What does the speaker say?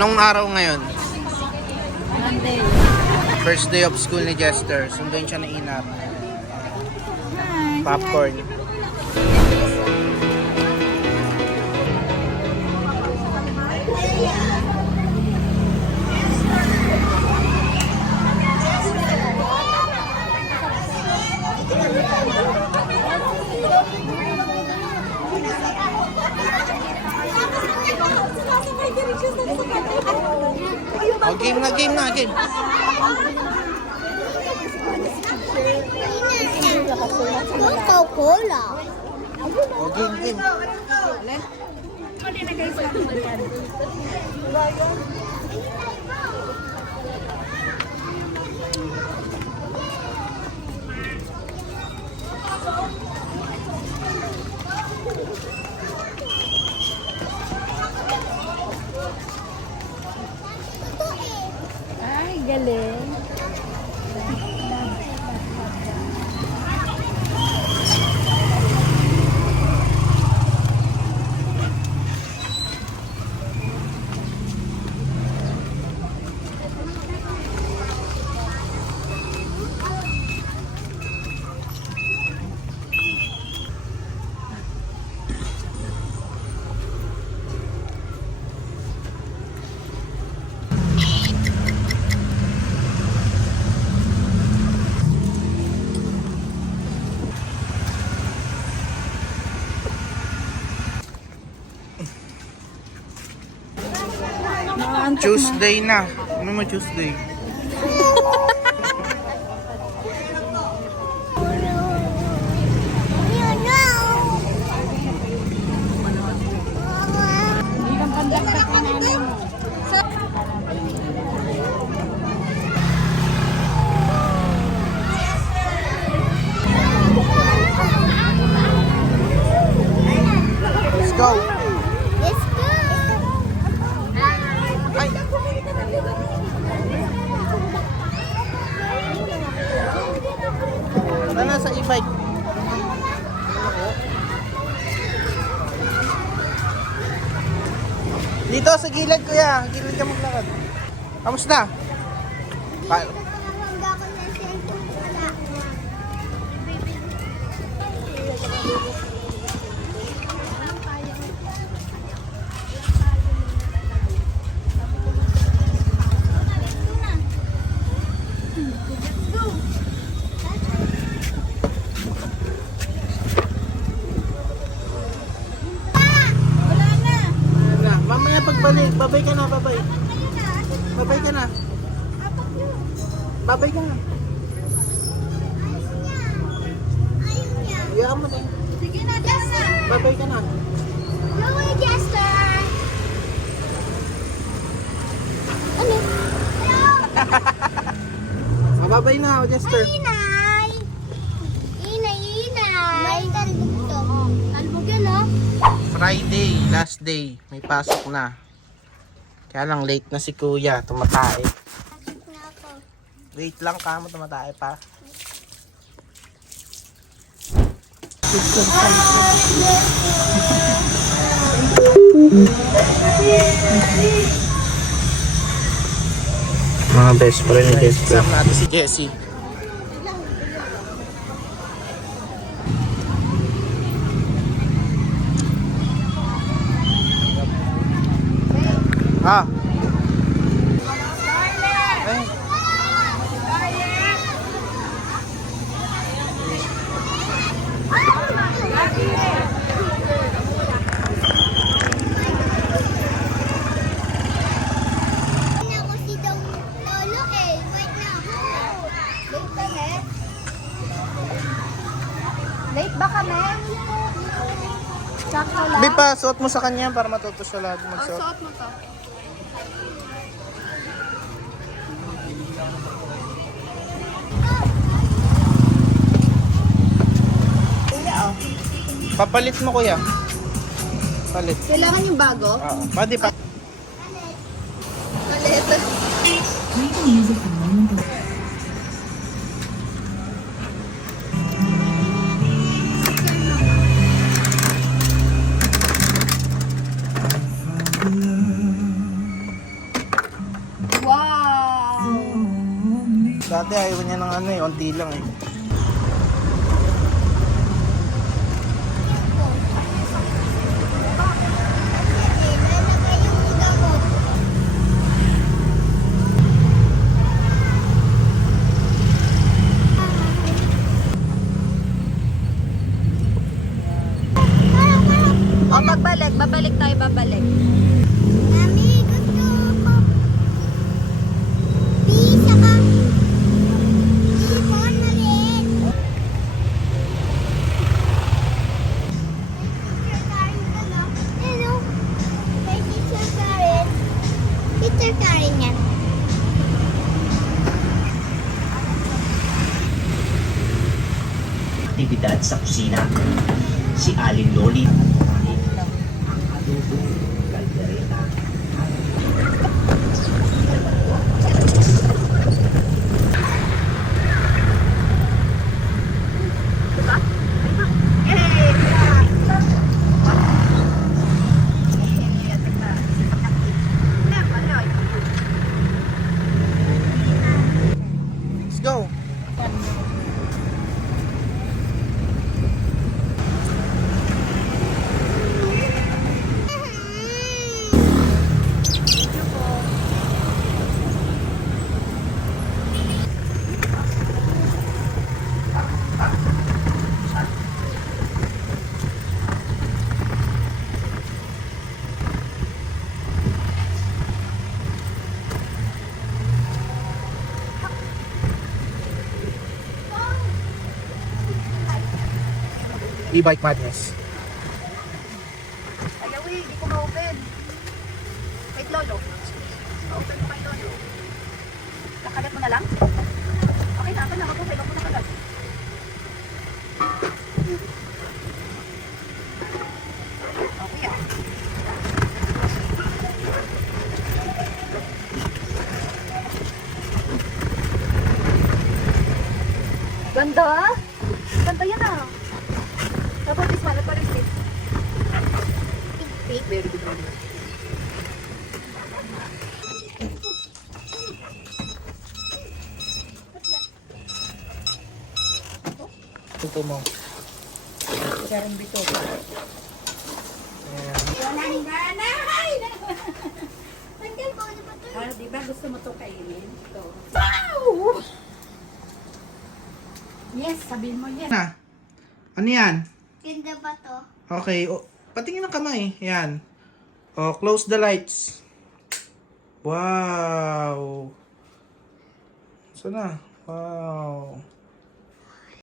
Anong araw ngayon? Monday. First day of school ni Jester. Sunduin siya na Inar. Hi. Popcorn. Oh, game na, game na, game. Coca-Cola. Oh, game, game. Ay, galing. Naantok na. Tuesday na. Ano mo Tuesday? Hindi kang pandagdag ng nanay mo. Let's go. Let's go. Ay. Wala na sa e-bike. Dito sa gilid kuya. Gilid ka maglakad. Kamusta? Pa Hangga ko ng cellphone pala. na. Mamaya pagbalik. Babay ka na, babay. Babay ka na. Babay ka na. Hayaan mo na. Sige na, Jester. Babay ka na. Hello, Jester. Ano? Hello. Babay na, Jester. Inay. Inay, inay. May talbog to. Talbog yun, oh. Friday, last day. May pasok na. Kaya lang late na si kuya. Tumatae. Pasok na ako. Wait lang ka mo, tumatae pa. Mga best friend ni Jessie. Exam natin si Jessie. Ah. Ay. Ako si Lolo eh. Wait na. Late kami? Late ba kami? Sakto lang. Di pa, suot mo sa kanya para matuto siya lagi magsuot. Suot mo to. Papalit mo kuya. Palit. Kailangan yung bago? Oo. Pwede pa. Maliit. Dati ayaw niya ng ano eh, onti lang eh. Lalagay yung gamot. O, pagbalik. Babalik tayo, babalik. Mami, gusto ko. Pizza ka. Ipon na rin. Teacher Karen ka na. Hello. Kay Teacher Karen. Teacher Karen yan. Aktibidad sa kusina. Si Aling Loli. Adobo, kaldereta. Let's go! E-bike madness. Ayaw eh, hindi ko ma-open. Wait, Lolo. Ma-open mo kay Lolo. Nakalat mo na lang? Okay na, wag mo kayo, nakalat. Okay ah. Ganda ah. Ganda yan ah. Tapos this one, what is this? Pink, very good one. Ito mo. Sharon Bito. Ayan. Walang ganay! Tanggal ko na ba ito? Ah, di ba gusto mo to kainin? Ito. Yes, sabihin mo yes. Na. Ano yan? Ganda ba to? Okay. O, patingin ng kamay. Yan. O, close the lights. Wow. Sana. Wow.